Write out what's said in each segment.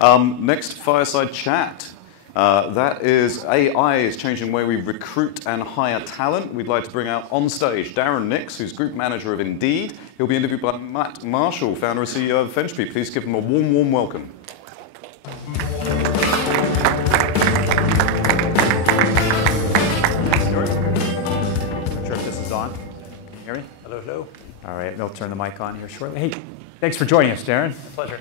Next, fireside chat. That is AI is changing the way we recruit and hire talent. We'd like to bring out on stage Darren Nix, who's Group Manager of Indeed. He'll be interviewed by Matt Marshall, founder and CEO of VentureBeat. Please give him a warm, warm welcome. Hear me? Hello, hello. All right, I'll turn the mic on here shortly. Hey, thanks for joining us, Darren. My pleasure.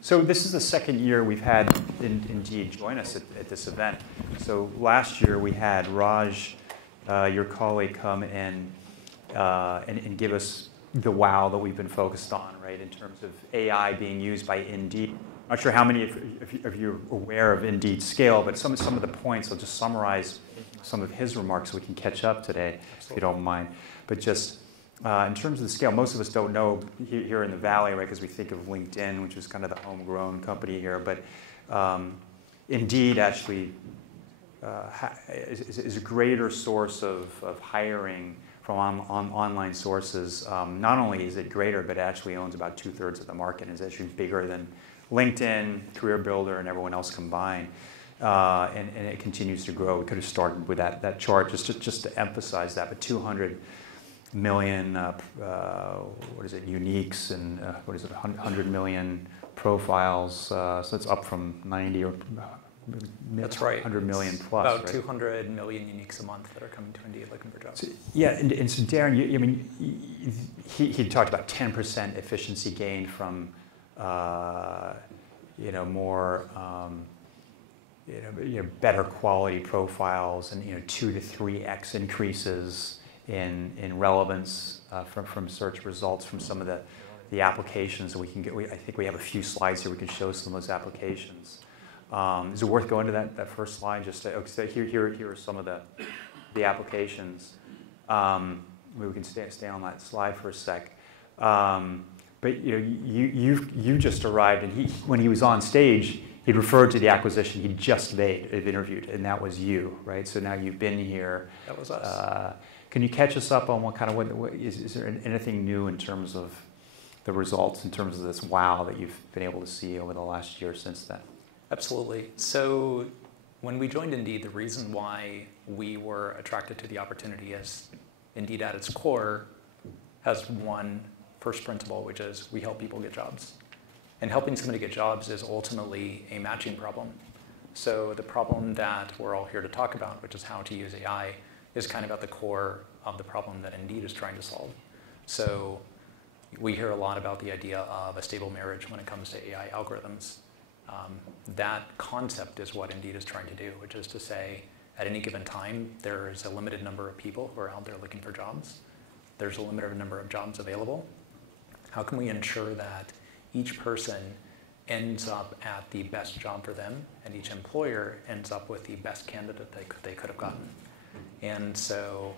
So this is the second year we've had Indeed join us at this event. So last year we had Raj, your colleague, come in and give us the wow that we've been focused on, right, in terms of AI being used by Indeed. I'm not sure how many of you are aware of Indeed's scale, but some of the points, I'll just summarize some of his remarks so we can catch up today, if you don't mind. But just in terms of the scale, most of us don't know here in the Valley, right, because we think of LinkedIn, which is kind of the homegrown company here. But Indeed actually is a greater source of hiring from online sources. Not only is it greater, but it actually owns about 2/3 of the market and is actually bigger than LinkedIn, Career Builder, and everyone else combined. And it continues to grow. We could have started with that chart just to emphasize that, but 200 million, uniques, and 100 million profiles. So it's up from 90 or that's right. 100 million plus. About right? 200 million uniques a month that are coming to Indeed looking for jobs. So, yeah, and so Darren, he talked about 10% efficiency gain from more. Better quality profiles and 2 to 3x increases in relevance from search results from some of the applications that we can get. I think we have a few slides here. We can show some of those applications. Is it worth going to that first slide? Just to, here are some of the applications. Maybe we can stay on that slide for a sec. But you just arrived, and when he was on stage, he'd referred to the acquisition he just made, interviewed, and that was you, right? So now you've been here. That was us. Can you catch us up on is there anything new in terms of the results, in terms of this wow that you've been able to see over the last year since then? Absolutely. So when we joined Indeed, the reason why we were attracted to the opportunity is Indeed at its core has one first principle, which is we help people get jobs. And helping somebody get jobs is ultimately a matching problem. So the problem that we're all here to talk about, which is how to use AI, is kind of at the core of the problem that Indeed is trying to solve. So we hear a lot about the idea of a stable marriage when it comes to AI algorithms. That concept is what Indeed is trying to do, which is to say, at any given time, there is a limited number of people who are out there looking for jobs. There's a limited number of jobs available. How can we ensure that each person ends up at the best job for them, and each employer ends up with the best candidate they could have gotten? And so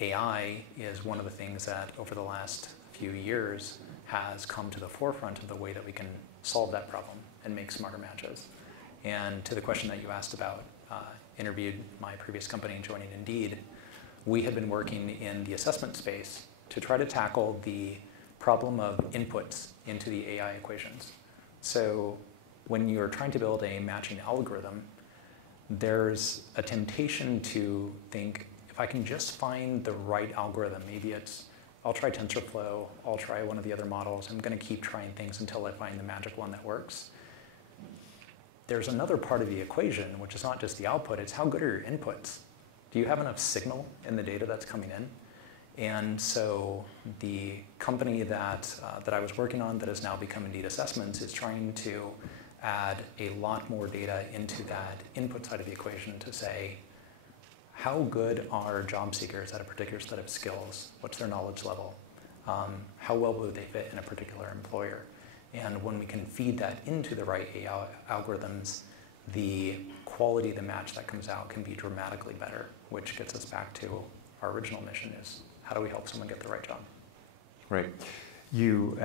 AI is one of the things that over the last few years has come to the forefront of the way that we can solve that problem and make smarter matches. And to the question that you asked about, interviewed my previous company and joining Indeed, we had been working in the assessment space to try to tackle the problem of inputs into the AI equations. So when you're trying to build a matching algorithm, there's a temptation to think, if I can just find the right algorithm, maybe I'll try TensorFlow, I'll try one of the other models, I'm going to keep trying things until I find the magic one that works. There's another part of the equation, which is not just the output, it's how good are your inputs? Do you have enough signal in the data that's coming in? And so the company that I was working on that has now become Indeed Assessments is trying to add a lot more data into that input side of the equation to say, how good are job seekers at a particular set of skills? What's their knowledge level? How well would they fit in a particular employer? And when we can feed that into the right AI algorithms, the quality of the match that comes out can be dramatically better, which gets us back to our original mission is, how do we help someone get the right job? Right. You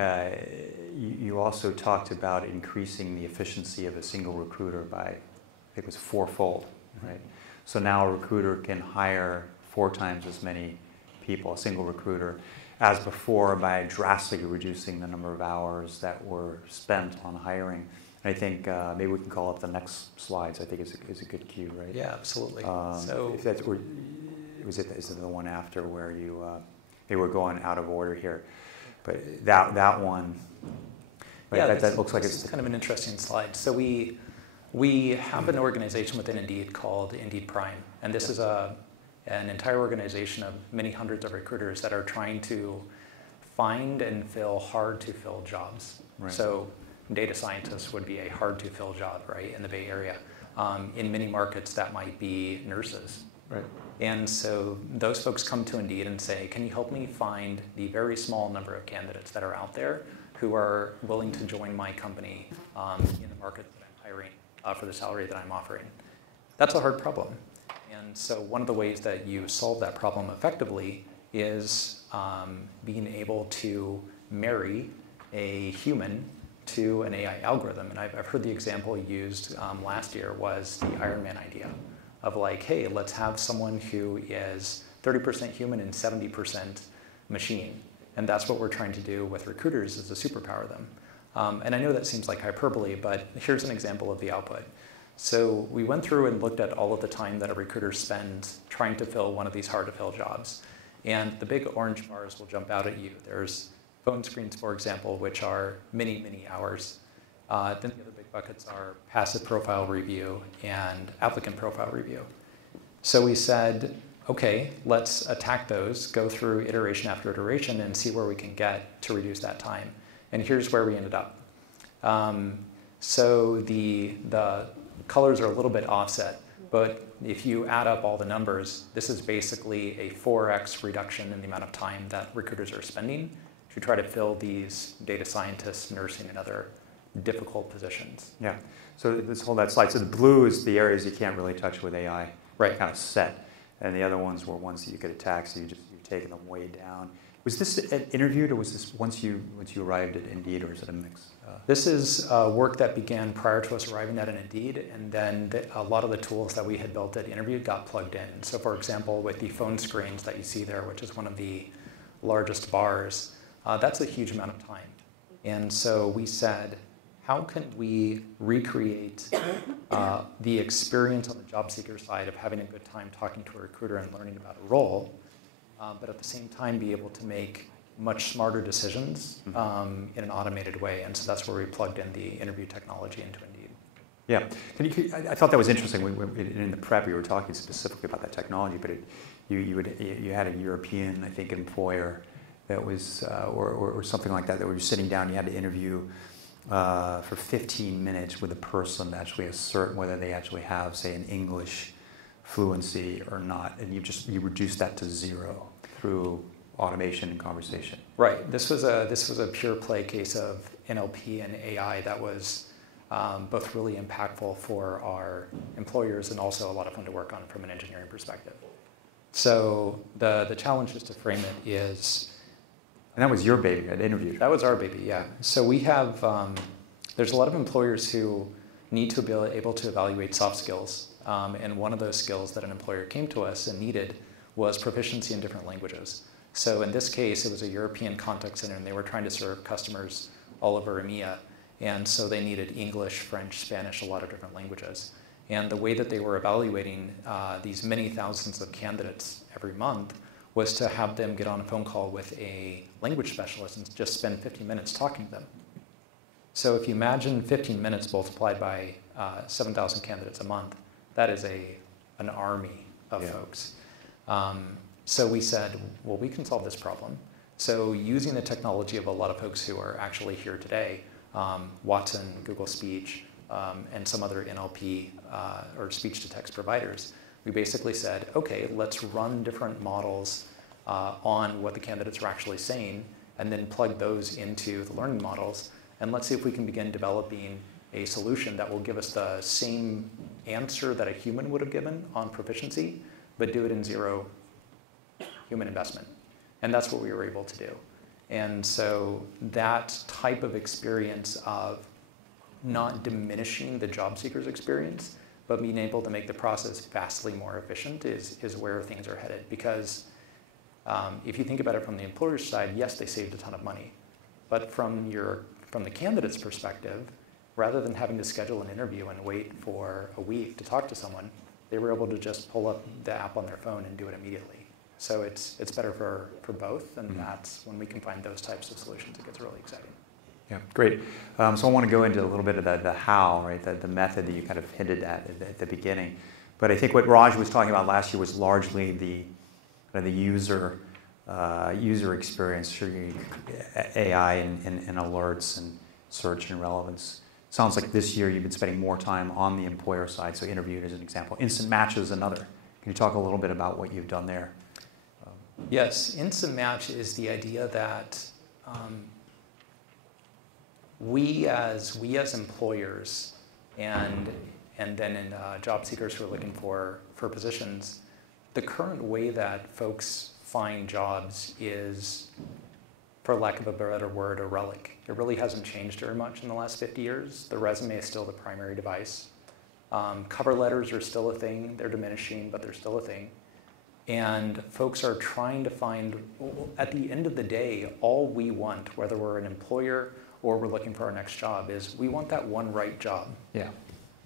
also talked about increasing the efficiency of a single recruiter by, I think it was 4-fold, right? So now a recruiter can hire 4 times as many people, a single recruiter, as before by drastically reducing the number of hours that were spent on hiring. And I think maybe we can call up the next slides. I think is a good cue, right? Yeah, absolutely. So if that's, or is it the one after where you, maybe we're going out of order here, but that one, right, yeah, that looks like it's kind of an interesting slide. So we have an organization within Indeed called Indeed Prime, and this is an entire organization of many hundreds of recruiters that are trying to find and fill hard-to-fill jobs. Right. So data scientists would be a hard-to-fill job, right, in the Bay Area. In many markets, that might be nurses. Right. And so those folks come to Indeed and say, can you help me find the very small number of candidates that are out there who are willing to join my company in the market that I'm hiring for the salary that I'm offering? That's a hard problem. And so one of the ways that you solve that problem effectively is being able to marry a human to an AI algorithm. And I've heard the example used last year was the Iron Man idea of like, hey, let's have someone who is 30% human and 70% machine. And that's what we're trying to do with recruiters, is to superpower them. And I know that seems like hyperbole, but here's an example of the output. So we went through and looked at all of the time that a recruiter spends trying to fill one of these hard-to-fill jobs. And the big orange bars will jump out at you. There's phone screens, for example, which are many, many hours. Then the other big buckets are passive profile review and applicant profile review. So we said, okay, let's attack those, go through iteration after iteration, and see where we can get to reduce that time. And here's where we ended up. So the colors are a little bit offset, but if you add up all the numbers, this is basically a 4x reduction in the amount of time that recruiters are spending to try to fill these data scientists, nursing, and other difficult positions. Yeah. So let's hold that slide. So the blue is the areas you can't really touch with AI. Right. Kind of set. And the other ones were ones that you could attack, so you've taken them way down. Was this interviewed, or was this once you arrived at Indeed, or is it a mix? This is work that began prior to us arriving at Indeed, and then a lot of the tools that we had built at Interviewed got plugged in. So for example, with the phone screens that you see there, which is one of the largest bars, that's a huge amount of time. And so we said, how can we recreate the experience on the job seeker side of having a good time talking to a recruiter and learning about a role, but at the same time be able to make much smarter decisions in an automated way. And so that's where we plugged in the interview technology into Indeed. Yeah, I thought that was interesting. In the prep, we were talking specifically about that technology, but you had a European, I think, employer that was, or something like that, that we were sitting down, you had to interview for 15 minutes with a person to actually assert whether they actually have, say, an English fluency or not, and you reduced that to zero through automation and conversation. Right. This was a pure play case of NLP and AI that was both really impactful for our employers and also a lot of fun to work on from an engineering perspective. So the challenge, just to frame it, is... And that was your baby at Interviewed. That was our baby, yeah. So we have, there's a lot of employers who need to be able to evaluate soft skills. And one of those skills that an employer came to us and needed was proficiency in different languages. So in this case, it was a European contact center, and they were trying to serve customers all over EMEA. And so they needed English, French, Spanish, a lot of different languages. And the way that they were evaluating these many thousands of candidates every month was to have them get on a phone call with a language specialist and just spend 15 minutes talking to them. So if you imagine 15 minutes multiplied by 7,000 candidates a month, that is an army of folks. So we said, well, we can solve this problem. So using the technology of a lot of folks who are actually here today, Watson, Google Speech, and some other NLP or speech-to-text providers, we basically said, okay, let's run different models on what the candidates are actually saying, and then plug those into the learning models, and let's see if we can begin developing a solution that will give us the same answer that a human would have given on proficiency, but do it in zero human investment. And that's what we were able to do. And so that type of experience of not diminishing the job seeker's experience, but being able to make the process vastly more efficient is where things are headed. Because if you think about it from the employer's side, yes, they saved a ton of money. But from the candidate's perspective, rather than having to schedule an interview and wait for a week to talk to someone, they were able to just pull up the app on their phone and do it immediately. So it's better for both, and that's when we can find those types of solutions, it gets really exciting. Yeah, great. So I want to go into a little bit of the how, right? The method that you kind of hinted at the beginning. But I think what Raj was talking about last year was largely the user experience, sure, AI and alerts and search and relevance. Sounds like this year you've been spending more time on the employer side, so Interviewed is an example. Instant Match is another. Can you talk a little bit about what you've done there? Yes, Instant Match is the idea that we as employers and then in job seekers who are looking for positions, the current way that folks find jobs is, for lack of a better word, a relic. It really hasn't changed very much in the last 50 years. The resume is still the primary device. Cover letters are still a thing. They're diminishing, but they're still a thing. And folks are trying to find, at the end of the day, all we want, whether we're an employer or we're looking for our next job, is we want that one right job. Yeah.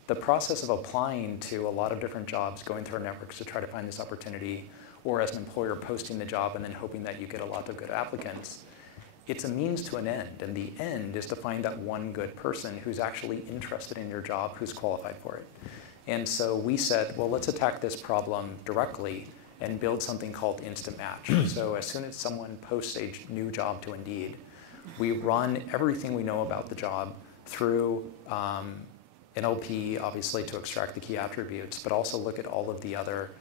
The process of applying to a lot of different jobs, going through our networks to try to find this opportunity, or as an employer posting the job and then hoping that you get a lot of good applicants, it's a means to an end. And the end is to find that one good person who's actually interested in your job, who's qualified for it. And so we said, well, let's attack this problem directly and build something called Instant Match. So as soon as someone posts a new job to Indeed, we run everything we know about the job through NLP, obviously, to extract the key attributes, but also look at all of the other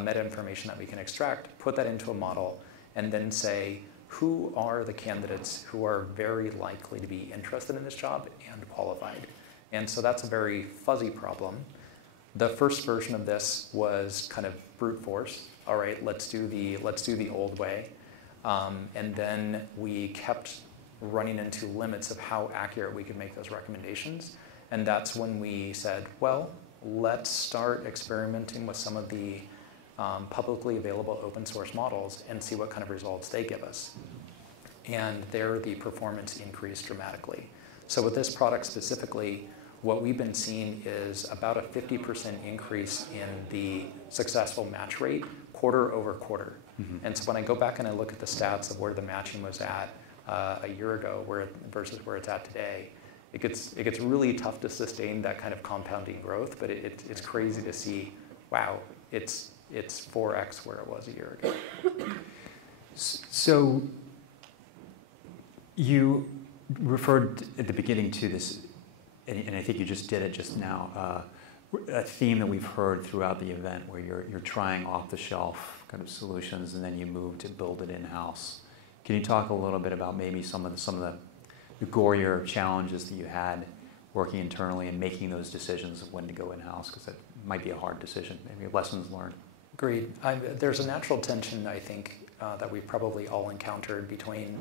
meta information that we can extract, put that into a model, and then say, who are the candidates who are very likely to be interested in this job and qualified? And so that's a very fuzzy problem. The first version of this was kind of brute force. All right, let's do the old way. And then we kept running into limits of how accurate we could make those recommendations. And that's when we said, well, let's start experimenting with some of the publicly available open source models and see what kind of results they give us. And there the performance increased dramatically. So with this product specifically, what we've been seeing is about a 50% increase in the successful match rate quarter over quarter. Mm-hmm. And so when I go back and I look at the stats of where the matching was at a year ago versus where it's at today, it gets really tough to sustain that kind of compounding growth, but it's crazy to see, wow, it's 4x where it was a year ago. So you referred at the beginning to this, and I think you just did it just now, a theme that we've heard throughout the event where you're trying off-the-shelf kind of solutions and then you move to build it in-house. Can you talk a little bit about maybe some of the gorier challenges that you had working internally and making those decisions of when to go in-house, because that might be a hard decision, maybe lessons learned? Agreed. There's a natural tension, I think, that we've probably all encountered between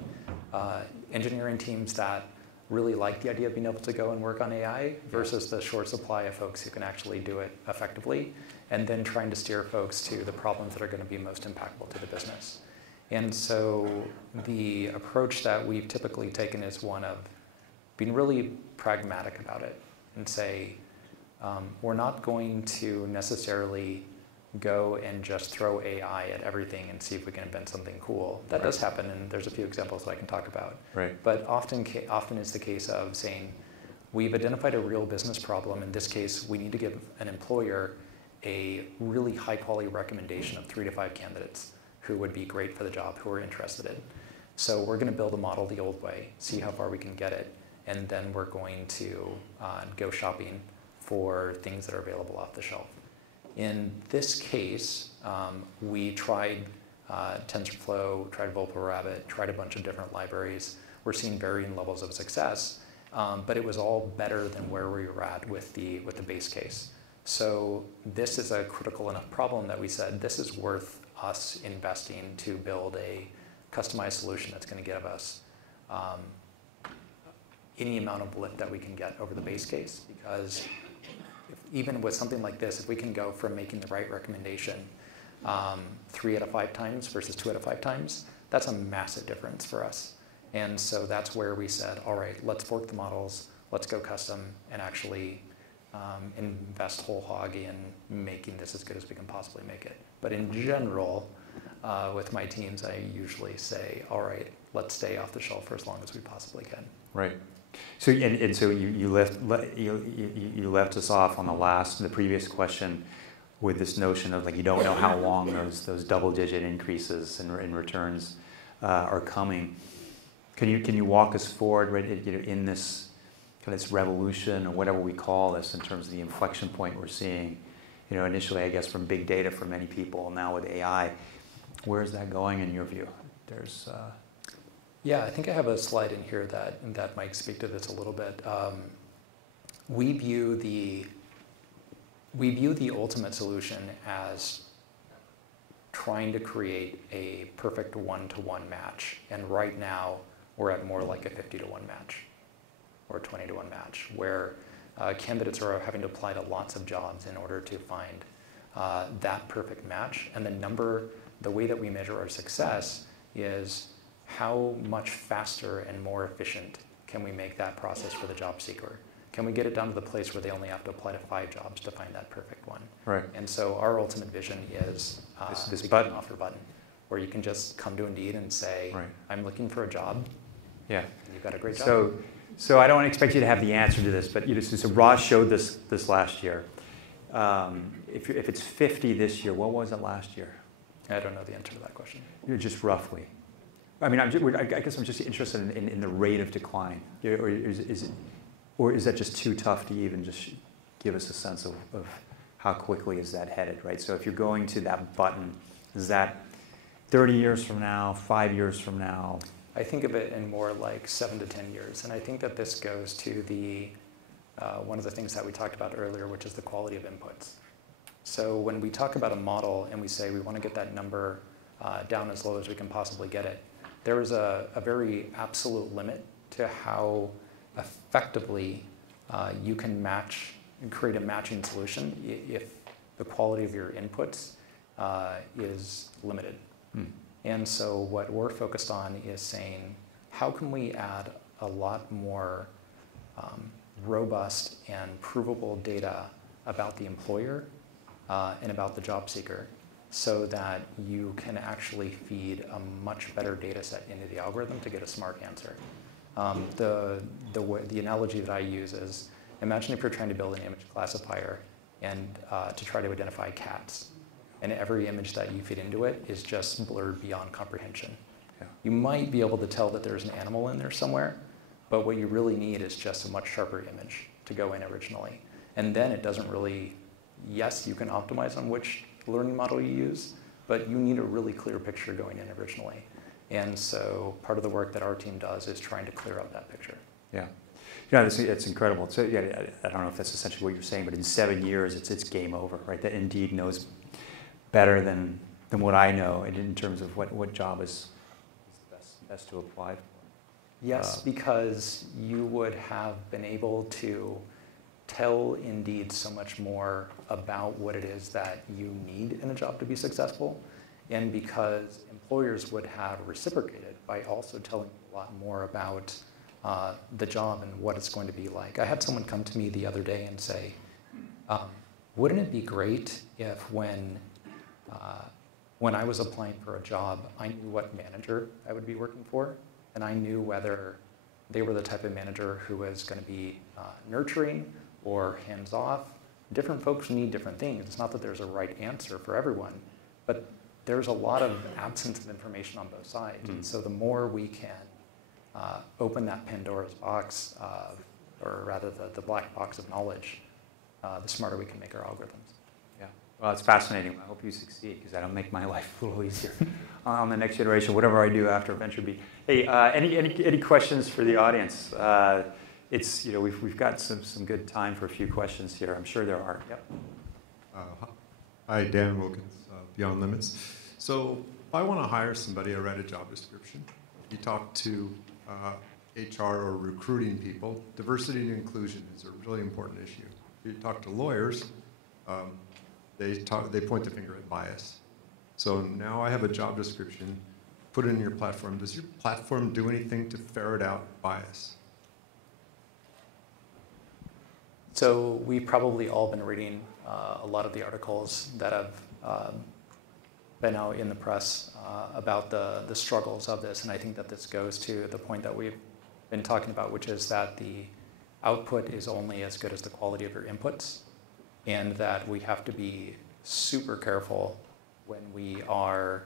engineering teams that really like the idea of being able to go and work on AI versus the short supply of folks who can actually do it effectively, and then trying to steer folks to the problems that are going to be most impactful to the business. And so the approach that we've typically taken is one of being really pragmatic about it and say, we're not going to necessarily go and just throw AI at everything and see if we can invent something cool. That does happen, and there's a few examples that I can talk about. Right. But often it's the case of saying, we've identified a real business problem. In this case, we need to give an employer a really high-quality recommendation of 3 to 5 candidates who would be great for the job, who are interested in. So we're going to build a model the old way, see how far we can get it, and then we're going to go shopping for things that are available off the shelf. In this case, we tried TensorFlow, tried VolparaRabbit, tried a bunch of different libraries. We're seeing varying levels of success, but it was all better than where we were at with the base case. So this is a critical enough problem that we said this is worth us investing to build a customized solution that's going to give us any amount of lift that we can get over the base case, because even with something like this, if we can go from making the right recommendation 3 out of 5 times versus 2 out of 5 times, that's a massive difference for us. And so that's where we said, all right, let's fork the models, let's go custom and actually invest whole hog in making this as good as we can possibly make it. But in general, with my teams, I usually say, all right, let's stay off the shelf for as long as we possibly can. Right. So so you left us off on the previous question with this notion of like you don't know how long those double-digit increases in returns are coming. Can you walk us forward, right, in this kind of this revolution or whatever we call this in terms of the inflection point we're seeing? Initially, I guess, from big data for many people, now with AI. Where is that going in your view? Yeah, I think I have a slide in here that might speak to this a little bit. We view the ultimate solution as trying to create a perfect one-to-one match. And right now, we're at more like a 50-to-1 match or 20-to-1 match, where candidates are having to apply to lots of jobs in order to find that perfect match. And the way that we measure our success is how much faster and more efficient can we make that process for the job seeker? Can we get it down to the place where they only have to apply to 5 jobs to find that perfect one? Right. And so our ultimate vision is this button offer button, where you can just come to Indeed and say, right, I'm looking for a job. Yeah. And you've got a great job. So I don't expect you to have the answer to this, but so Raj showed this last year. If it's 50 this year, what was it last year? I don't know the answer to that question. Just roughly. I mean, I guess I'm just interested in the rate of decline. Or is that just too tough to even just give us a sense of how quickly is that headed, right? So if you're going to that button, is that 30 years from now, 5 years from now? I think of it in more like 7 to 10 years. And I think that this goes to one of the things that we talked about earlier, which is the quality of inputs. So when we talk about a model and we say we want to get that number down as low as we can possibly get it, there is a very absolute limit to how effectively you can create a matching solution if the quality of your inputs is limited. And so what we're focused on is saying, how can we add a lot more robust and provable data about the employer and about the job seeker, so that you can actually feed a much better data set into the algorithm to get a smart answer. The analogy that I use is, imagine if you're trying to build an image classifier and to try to identify cats, and every image that you feed into it is just blurred beyond comprehension. Yeah. You might be able to tell that there's an animal in there somewhere, but what you really need is just a much sharper image to go in originally. And then it doesn't really, yes, you can optimize on which learning model you use, but you need a really clear picture going in originally. And so part of the work that our team does is trying to clear up that picture. Yeah. It's incredible. So yeah, I don't know if that's essentially what you're saying, but in 7 years, it's game over, right? That Indeed knows better than what I know in terms of what job is best to apply for. Yes, because you would have been able to tell Indeed so much more about what it is that you need in a job to be successful, and because employers would have reciprocated by also telling you a lot more about the job and what it's going to be like. I had someone come to me the other day and say, wouldn't it be great if when I was applying for a job, I knew what manager I would be working for, and I knew whether they were the type of manager who was going to be nurturing or hands-off. Different folks need different things. It's not that there's a right answer for everyone, but there's a lot of absence of information on both sides. And so the more we can open that Pandora's box, or rather the black box of knowledge, the smarter we can make our algorithms. Yeah, well, it's fascinating. I hope you succeed, because that'll make my life a little easier on the next generation, whatever I do after VentureBeat. Hey, any questions for the audience? It's, we've got some good time for a few questions here. I'm sure there are. Yep. Hi, Dan Wilkins, Beyond Limits. So if I want to hire somebody, I write a job description. You talk to HR or recruiting people. Diversity and inclusion is a really important issue. You talk to lawyers, they point the finger at bias. So now I have a job description, put it in your platform. Does your platform do anything to ferret out bias? So we've probably all been reading a lot of the articles that have been out in the press about the struggles of this, and I think that this goes to the point that we've been talking about, which is that the output is only as good as the quality of your inputs, and that we have to be super careful when we are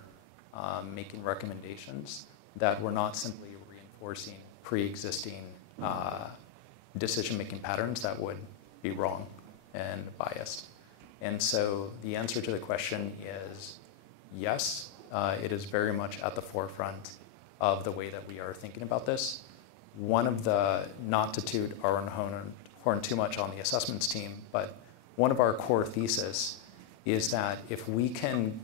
making recommendations that we're not simply reinforcing pre-existing decision-making patterns that would be wrong and biased. And so the answer to the question is yes, it is very much at the forefront of the way that we are thinking about this. One of the, not to toot our own horn too much on the assessments team, but one of our core thesis is that if we can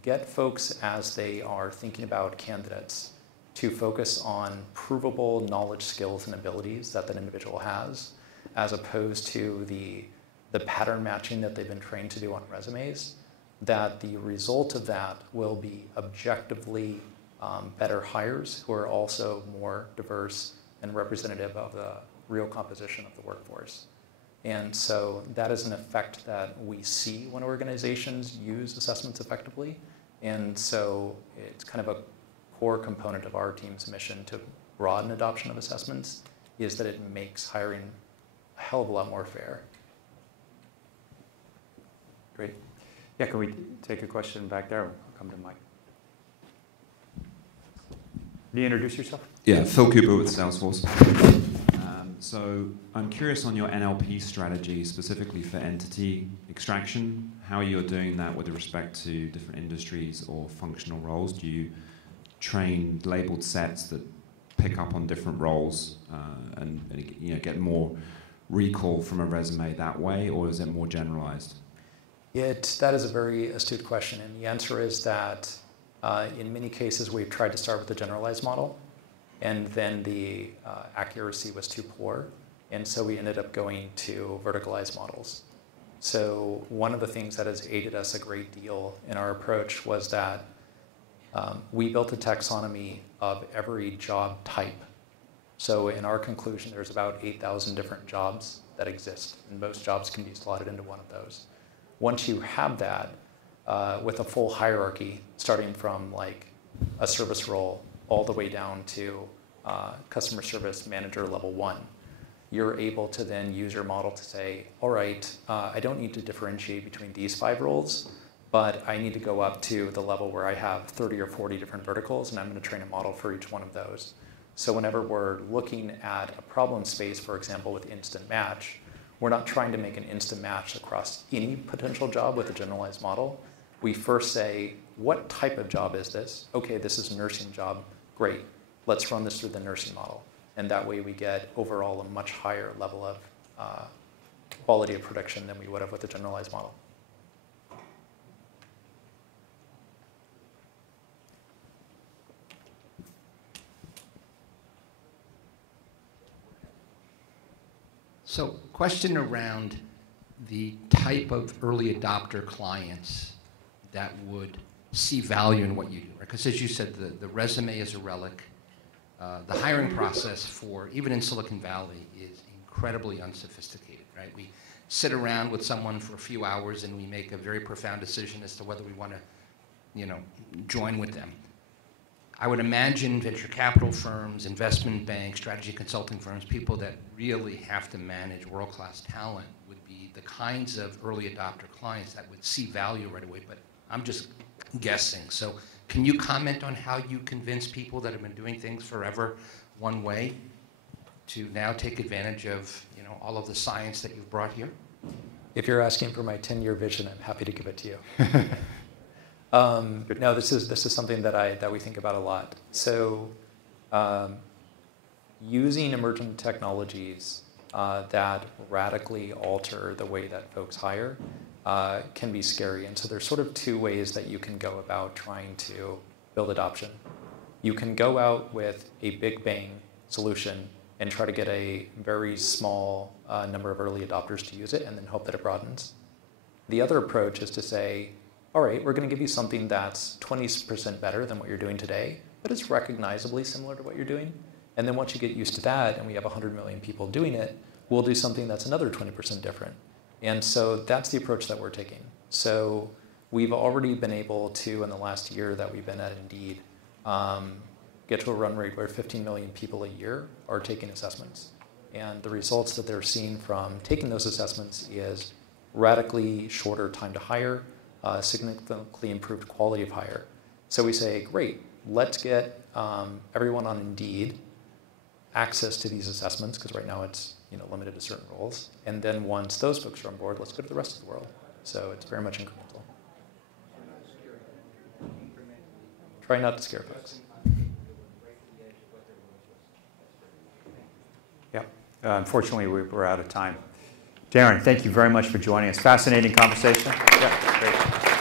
get folks as they are thinking about candidates to focus on provable knowledge, skills, and abilities that that individual has, as opposed to the pattern matching that they've been trained to do on resumes, that the result of that will be objectively better hires who are also more diverse and representative of the real composition of the workforce. And so that is an effect that we see when organizations use assessments effectively. And so it's kind of a core component of our team's mission to broaden adoption of assessments, is that it makes hiring a hell of a lot more fair. Great. Yeah, can we take a question back there? I'll come to Mike. Can you introduce yourself? Yeah, Phil Cooper with Salesforce. So I'm curious on your NLP strategy, specifically for entity extraction, how you're doing that with respect to different industries or functional roles. Do you train labeled sets that pick up on different roles and get more recall from a resume that way, or is it more generalized? That is a very astute question, and the answer is that in many cases we've tried to start with a generalized model, and then the accuracy was too poor, and so we ended up going to verticalized models. So one of the things that has aided us a great deal in our approach was that we built a taxonomy of every job type. So in our conclusion, there's about 8,000 different jobs that exist, and most jobs can be slotted into one of those. Once you have that, with a full hierarchy, starting from like a service role all the way down to customer service manager level 1, you're able to then use your model to say, all right, I don't need to differentiate between these 5 roles, but I need to go up to the level where I have 30 or 40 different verticals, and I'm going to train a model for each one of those. So whenever we're looking at a problem space, for example, with instant match, we're not trying to make an instant match across any potential job with a generalized model. We first say, what type of job is this? Okay, this is a nursing job. Great. Let's run this through the nursing model. And that way we get overall a much higher level of quality of prediction than we would have with a generalized model. So, question around the type of early adopter clients that would see value in what you do, right? Because as you said, the resume is a relic. The hiring process for, even in Silicon Valley, is incredibly unsophisticated, right? We sit around with someone for a few hours and we make a very profound decision as to whether we want to, join with them. I would imagine venture capital firms, investment banks, strategy consulting firms, people that really have to manage world-class talent would be the kinds of early adopter clients that would see value right away, but I'm just guessing. So can you comment on how you convince people that have been doing things forever one way to now take advantage of all of the science that you've brought here? If you're asking for my 10-year vision, I'm happy to give it to you. No, this is something that we think about a lot. So using emergent technologies that radically alter the way that folks hire can be scary. And so there's sort of 2 ways that you can go about trying to build adoption. You can go out with a big bang solution and try to get a very small number of early adopters to use it and then hope that it broadens. The other approach is to say, all right, we're going to give you something that's 20% better than what you're doing today, but it's recognizably similar to what you're doing. And then once you get used to that and we have 100 million people doing it, we'll do something that's another 20% different. And so that's the approach that we're taking. So we've already been able to, in the last year that we've been at Indeed, get to a run rate where 15 million people a year are taking assessments. And the results that they're seeing from taking those assessments is radically shorter time to hire, significantly improved quality of hire. So we say, great, let's get everyone on Indeed access to these assessments, because right now it's limited to certain roles. And then once those folks are on board, let's go to the rest of the world. So it's very much incremental. Try not to scare folks. Yeah. Unfortunately, we're out of time. Darren, thank you very much for joining us. Fascinating conversation. Yeah, great.